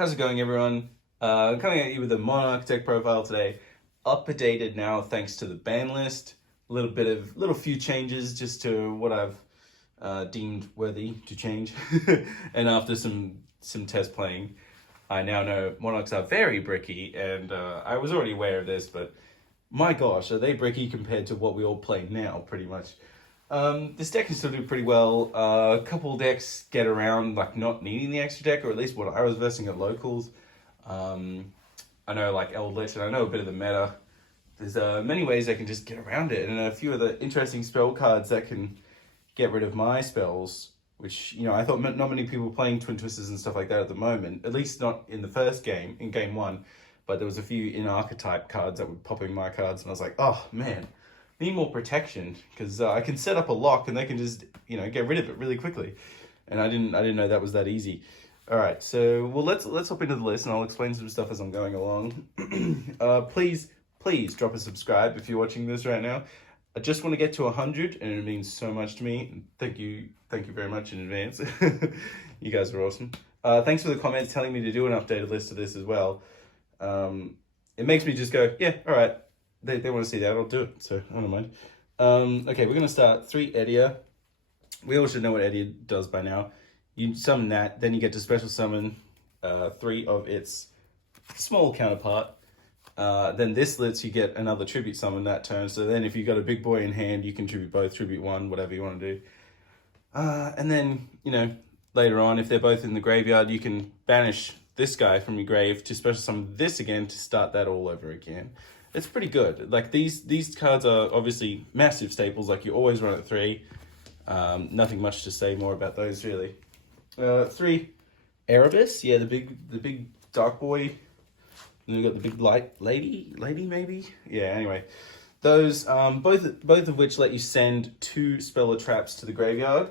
How's it going, everyone? I'm coming at you with a Monarch deck profile today. Updated now thanks to the ban list. Little few changes just to what I've deemed worthy to change. And after some test playing, I now know Monarchs are very bricky, and I was already aware of this, but my gosh, are they bricky compared to what we all play now, pretty much. This deck can still do pretty well. A couple decks get around like not needing the extra deck, or at least what I was versing at locals. I know like Eldritch, and I know a bit of the meta. There's many ways I can just get around it, and a few of the interesting spell cards that can get rid of my spells, which, I thought not many people were playing Twin Twisters and stuff like that at the moment, at least not in the first game, in game one, but there was a few in archetype cards that would pop in my cards, and I was like, oh man, need more protection, because I can set up a lock and they can just, get rid of it really quickly. And I didn't know that was that easy. All right, so, well, let's hop into the list, and I'll explain some stuff as I'm going along. Please drop a subscribe if you're watching this right now. I just want to get to 100, and it means so much to me. Thank you very much in advance. You guys are awesome. Thanks for the comments telling me to do an updated list of this as well. It makes me just go, yeah, all right. They want to see that, I'll do it, so I don't mind. Okay, we're going to start 3 Edia. We all should know what Edia does by now. You summon that, then you get to special summon 3 of its small counterpart. Then this lets you get another tribute summon that turn. So then if you've got a big boy in hand, you can tribute both, tribute 1, whatever you want to do. And then, later on, if they're both in the graveyard, you can banish this guy from your grave to special summon this again to start that all over again. It's pretty good. Like these cards are obviously massive staples. Like you always run at 3. Nothing much to say more about those really. 3 Erebus, yeah, the big dark boy. And you got the big light lady maybe. Yeah. Anyway, those both of which let you send 2 Speller Traps to the graveyard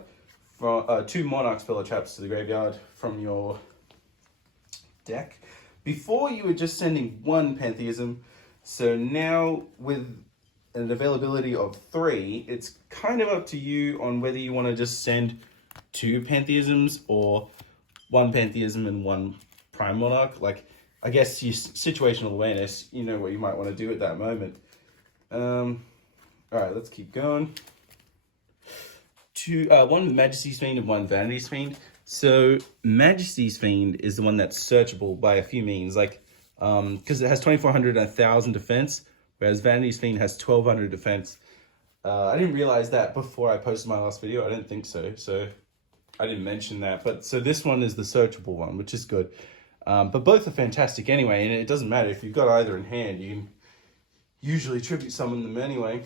from 2 Monarch Speller Traps to the graveyard from your deck. Before you were just sending 1 Pantheism. So now with an availability of 3, it's kind of up to you on whether you want to just send 2 Pantheisms or 1 Pantheism and 1 Prime Monarch. Like, I guess your situational awareness, you know what you might want to do at that moment. All right, let's keep going. 1 Majesty's Fiend and 1 Vanity's Fiend. So Majesty's Fiend is the one that's searchable by a few means, like because it has 2400 and 1000 defense, whereas Vanity's Fiend has 1200 defense. I didn't realize that before I posted my last video. I didn't think so, so I didn't mention that. But so this one is the searchable one, which is good. But both are fantastic anyway, and it doesn't matter if you've got either in hand. You can usually tribute summon them anyway.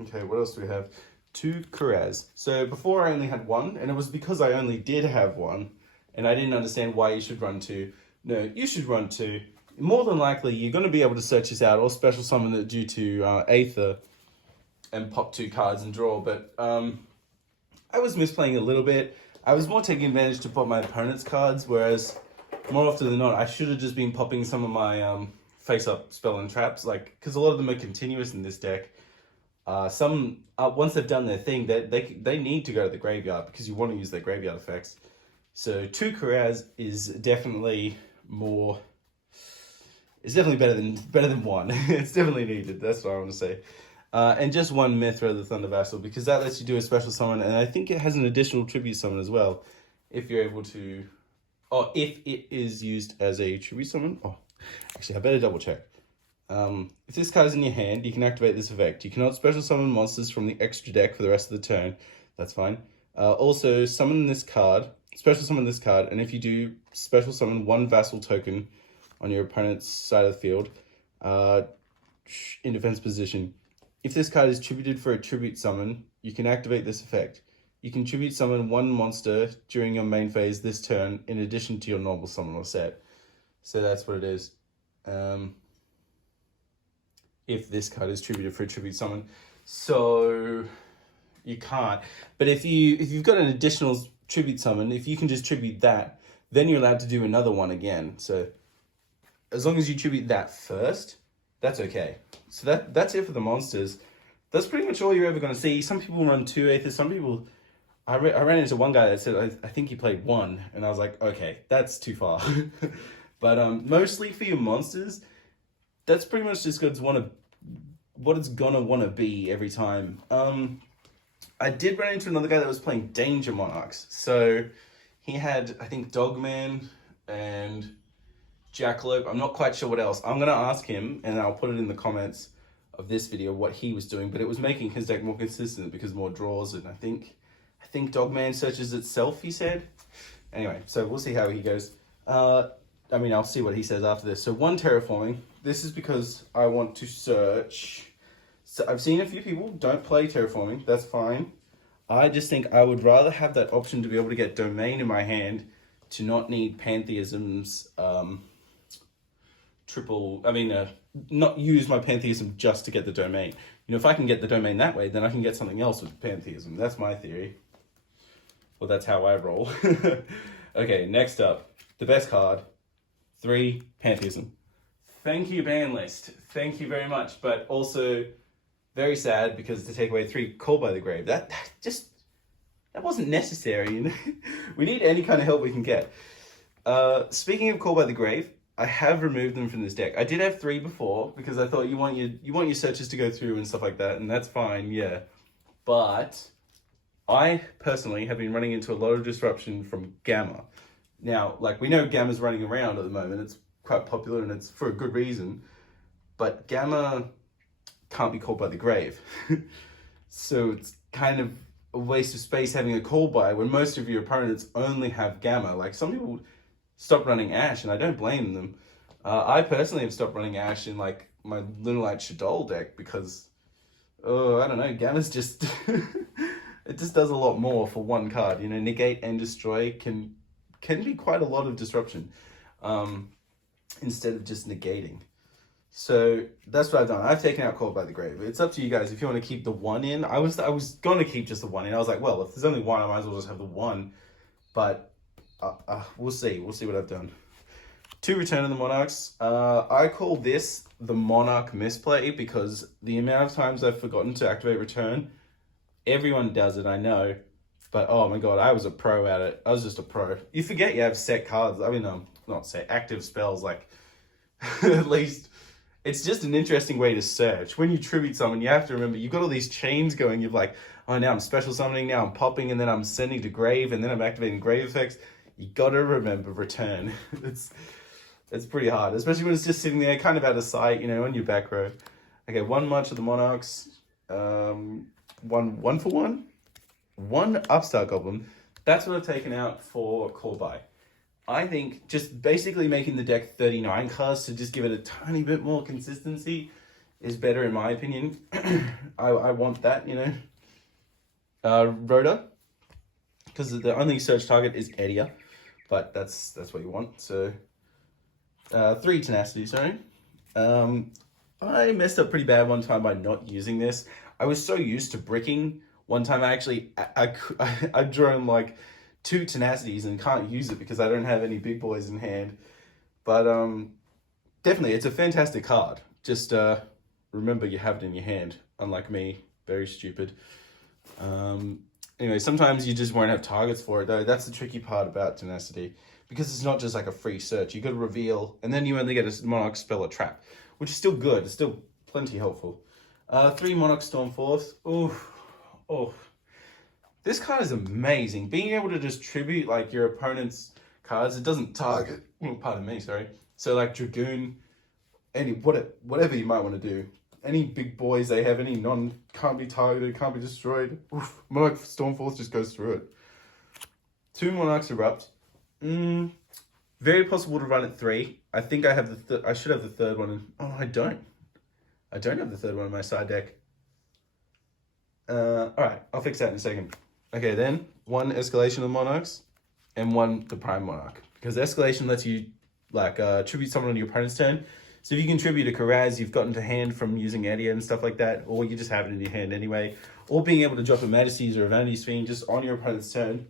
Okay, what else do we have? 2 Kuraz. So before I only had 1, and it was because I only did have 1, and I didn't understand why you should run 2. No, you should run 2. More than likely, you're going to be able to search this out or special summon it due to Aether and pop 2 cards and draw. But I was misplaying a little bit. I was more taking advantage to pop my opponent's cards, whereas more often than not, I should have just been popping some of my face-up spell and traps, like because a lot of them are continuous in this deck. Some once they've done their thing, they need to go to the graveyard because you want to use their graveyard effects. So 2 Kuraz is definitely more. It's definitely better than 1. It's definitely needed. That's what I want to say. And just 1 Mithra the Thunder Vassal, because that lets you do a special summon, and I think it has an additional tribute summon as well, if you're able to. Or if it is used as a tribute summon. Oh, actually, I better double check. If this card is in your hand, you can activate this effect. You cannot special summon monsters from the extra deck for the rest of the turn. That's fine. Also, summon this card, special summon this card, and if you do, special summon 1 vassal token on your opponent's side of the field in defense position. If this card is tributed for a tribute summon, you can activate this effect. You can tribute summon 1 monster during your main phase this turn, in addition to your normal summon or set. So that's what it is. If this card is tributed for a tribute summon, so you can't. But if you've got an additional tribute summon, if you can just tribute that, then you're allowed to do another one again. So as long as you tribute that first, that's okay. So that's it for the monsters. That's pretty much all you're ever going to see. Some people run 2 Aethers, some people I ran into one guy that said I think he played one, and I was like, okay, that's too far. But mostly for your monsters, that's pretty much just what it's gonna want to be every time. I did run into another guy that was playing Danger Monarchs. So he had, I think, Dogman and Jackalope. I'm not quite sure what else. I'm gonna ask him, and I'll put it in the comments of this video what he was doing. But it was making his deck more consistent because more draws, and I think Dogman searches itself, he said. Anyway, so we'll see how he goes. I'll see what he says after this. So one terraforming. This is because I want to search. So I've seen a few people don't play terraforming. That's fine. I just think I would rather have that option to be able to get domain in my hand to not need Pantheism's not use my Pantheism just to get the domain. If I can get the domain that way, then I can get something else with Pantheism. That's my theory. Well, that's how I roll. Okay, next up, the best card, 3, Pantheism. Thank you, ban list. Thank you very much. But also, very sad because to take away 3, Called by the Grave. That wasn't necessary. We need any kind of help we can get. Speaking of Called by the Grave, I have removed them from this deck. I did have 3 before because I thought you want your searches to go through and stuff like that, and that's fine, yeah. But I personally have been running into a lot of disruption from Gamma. Now, like, we know Gamma's running around at the moment. It's quite popular and it's for a good reason. But Gamma can't be called by the grave. So it's kind of a waste of space having a call by when most of your opponents only have Gamma. Like, some people stop running Ash, and I don't blame them. I personally have stopped running Ash in, like, my Lunalight Shaddoll deck because, I don't know, Gamma's just... it just does a lot more for one card. Negate and destroy can be quite a lot of disruption instead of just negating. So that's what I've done. I've taken out Called by the Grave. It's up to you guys if you want to keep the 1 in. I was going to keep just the 1 in. I was like, well, if there's only 1, I might as well just have the 1. But we'll see. We'll see what I've done. 2, Return of the Monarchs. I call this the Monarch misplay because the amount of times I've forgotten to activate Return, everyone does it, I know. But, oh my god, I was a pro at it. I was just a pro. You forget you have set cards. Not set, active spells, like, at least... It's just an interesting way to search. When you tribute someone, you have to remember, you've got all these chains going. You're like, oh, now I'm special summoning, now I'm popping, and then I'm sending to grave, and then I'm activating grave effects. You gotta remember Return. It's pretty hard, especially when it's just sitting there, kind of out of sight, on your back row. Okay, 1 March of the Monarchs. 1 for 1. 1 Upstart Goblin. That's what I've taken out for Call By. I think just basically making the deck 39 cards to just give it a tiny bit more consistency is better in my opinion. I want that, Rhoda, because the only search target is Edia, but that's what you want. So 3 Tenacity, sorry. I messed up pretty bad one time by not using this. I was so used to bricking. One time I drew like 2 Tenacities and can't use it because I don't have any big boys in hand. But definitely, it's a fantastic card. Just remember you have it in your hand, unlike me. Very stupid. Anyway, sometimes you just won't have targets for it, though. That's the tricky part about Tenacity. Because it's not just like a free search. You got to reveal, and then you only get a Monarch spell or trap, which is still good. It's still plenty helpful. 3 Monarch Stormforth. Oh. This card is amazing. Being able to just tribute like your opponent's cards, it doesn't target. Pardon me, sorry. So like Dragoon, whatever you might want to do. Any big boys they have, any can't be targeted, can't be destroyed. Monarch Stormforth just goes through it. 2 Monarchs Erupt. Very possible to run at 3. I think I have I should have the 3rd one. Oh, I don't. I don't have the 3rd one in my side deck. Alright, I'll fix that in a second. Okay, then 1 Escalation of the Monarchs and 1 the Prime Monarch. Because Escalation lets you like tribute someone on your opponent's turn. So if you can tribute a Karaz you've gotten to hand from using Edia and stuff like that, or you just have it in your hand anyway, or being able to drop a Majesty's or a Vanity's Fiend just on your opponent's turn.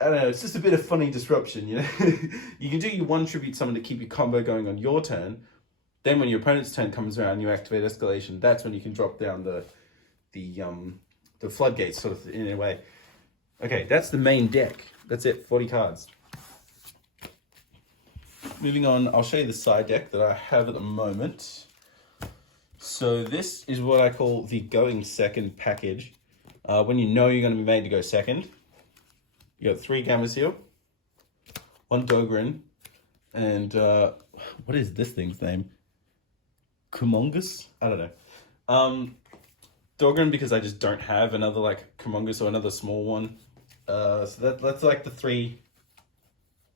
I don't know, it's just a bit of funny disruption, You can do your 1 tribute summon to keep your combo going on your turn. Then when your opponent's turn comes around, you activate Escalation. That's when you can drop down the floodgates, sort of, in a way. Okay, that's the main deck. That's it, 40 cards. Moving on, I'll show you the side deck that I have at the moment. So this is what I call the going second package. When you know you're going to be made to go second, you got 3 Gameciel, 1 Dogren, and what is this thing's name? Kumongus? I don't know. Dogren because I just don't have another like Kumongus or another small one. So that's like the 3,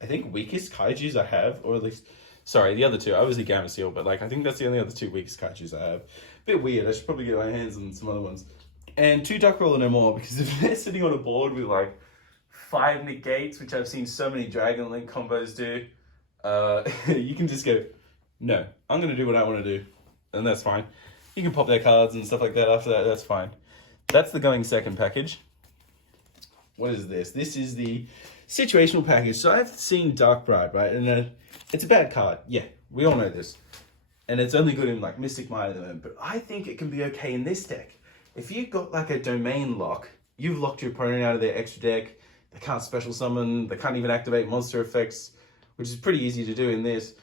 I think, weakest kaijus I have, or at least, sorry, the other 2. I was a Gameciel, but like I think that's the only other 2 weakest kaijus I have. Bit weird. I should probably get my hands on some other ones. And 2 Duck Roller no more, because if they're sitting on a board with like 5 negates, which I've seen so many Dragon Link combos do, you can just go, no, I'm going to do what I want to do. And that's fine. You can pop their cards and stuff like that after that, that's fine. That's the going second package. What is this? This is the situational package. So I've seen Dark Bride, right? And it's a bad card. Yeah, we all know this. And it's only good in like Mystic Might at the moment. But I think it can be okay in this deck. If you've got like a domain lock, you've locked your opponent out of their extra deck. They can't special summon. They can't even activate monster effects, which is pretty easy to do in this.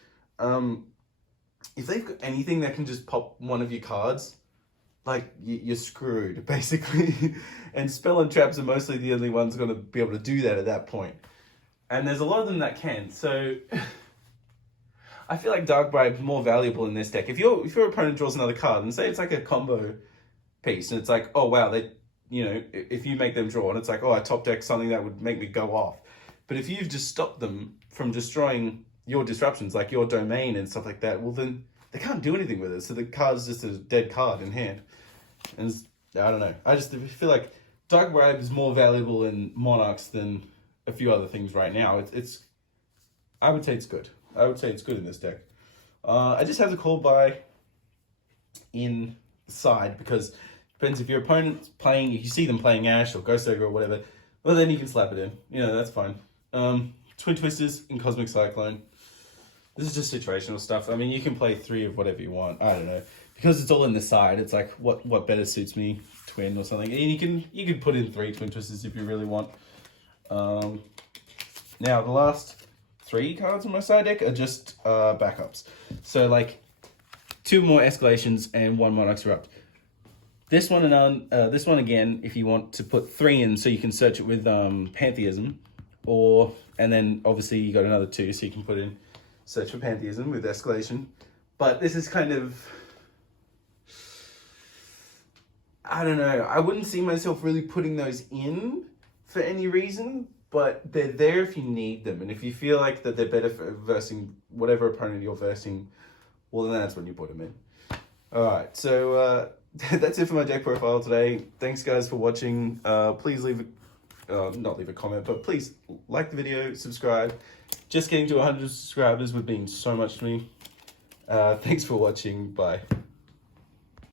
If they've got anything that can just pop one of your cards, like you're screwed basically. And spell and traps are mostly the only ones going to be able to do that at that point. And there's a lot of them that can. So I feel like Dark Bride is more valuable in this deck. If your opponent draws another card, and say it's like a combo piece, and it's like, oh wow, they, you know, if you make them draw, and it's like, oh, I top deck something that would make me go off. But if you've just stopped them from destroying your disruptions, like your domain and stuff like that, well then they can't do anything with it. So the card's just a dead card in hand. And I don't know. I just feel like Dark Bride is more valuable in Monarchs than a few other things right now. It's I would say it's good. I would say it's good in this deck. I just have to call by in the side because it depends if your opponent's playing, if you see them playing Ash or Ghost Ogre or whatever, well then you can slap it in. You know, that's fine. Twin Twisters and Cosmic Cyclone. This is just situational stuff. I mean, you can play 3 of whatever you want. I don't know. Because it's all in the side, it's like, what better suits me? Twin or something. And you can put in 3 Twin Twisters if you really want. Now, the last 3 cards on my side deck are just backups. So, like, 2 more Escalations and 1 Monarch's Erupt. This one this one again, if you want to put 3 in so you can search it with Pantheism. And then, obviously, you got another 2 so you can put in Search for Pantheism with Escalation. But this is kind of, I don't know. I wouldn't see myself really putting those in for any reason, but they're there if you need them. And if you feel like that they're better for versing whatever opponent you're versing, well, then that's when you put them in. All right, so that's it for my deck profile today. Thanks, guys, for watching. Please leave not leave a comment, but please like the video, subscribe. Just getting to 100 subscribers would mean so much to me. Thanks for watching. Bye.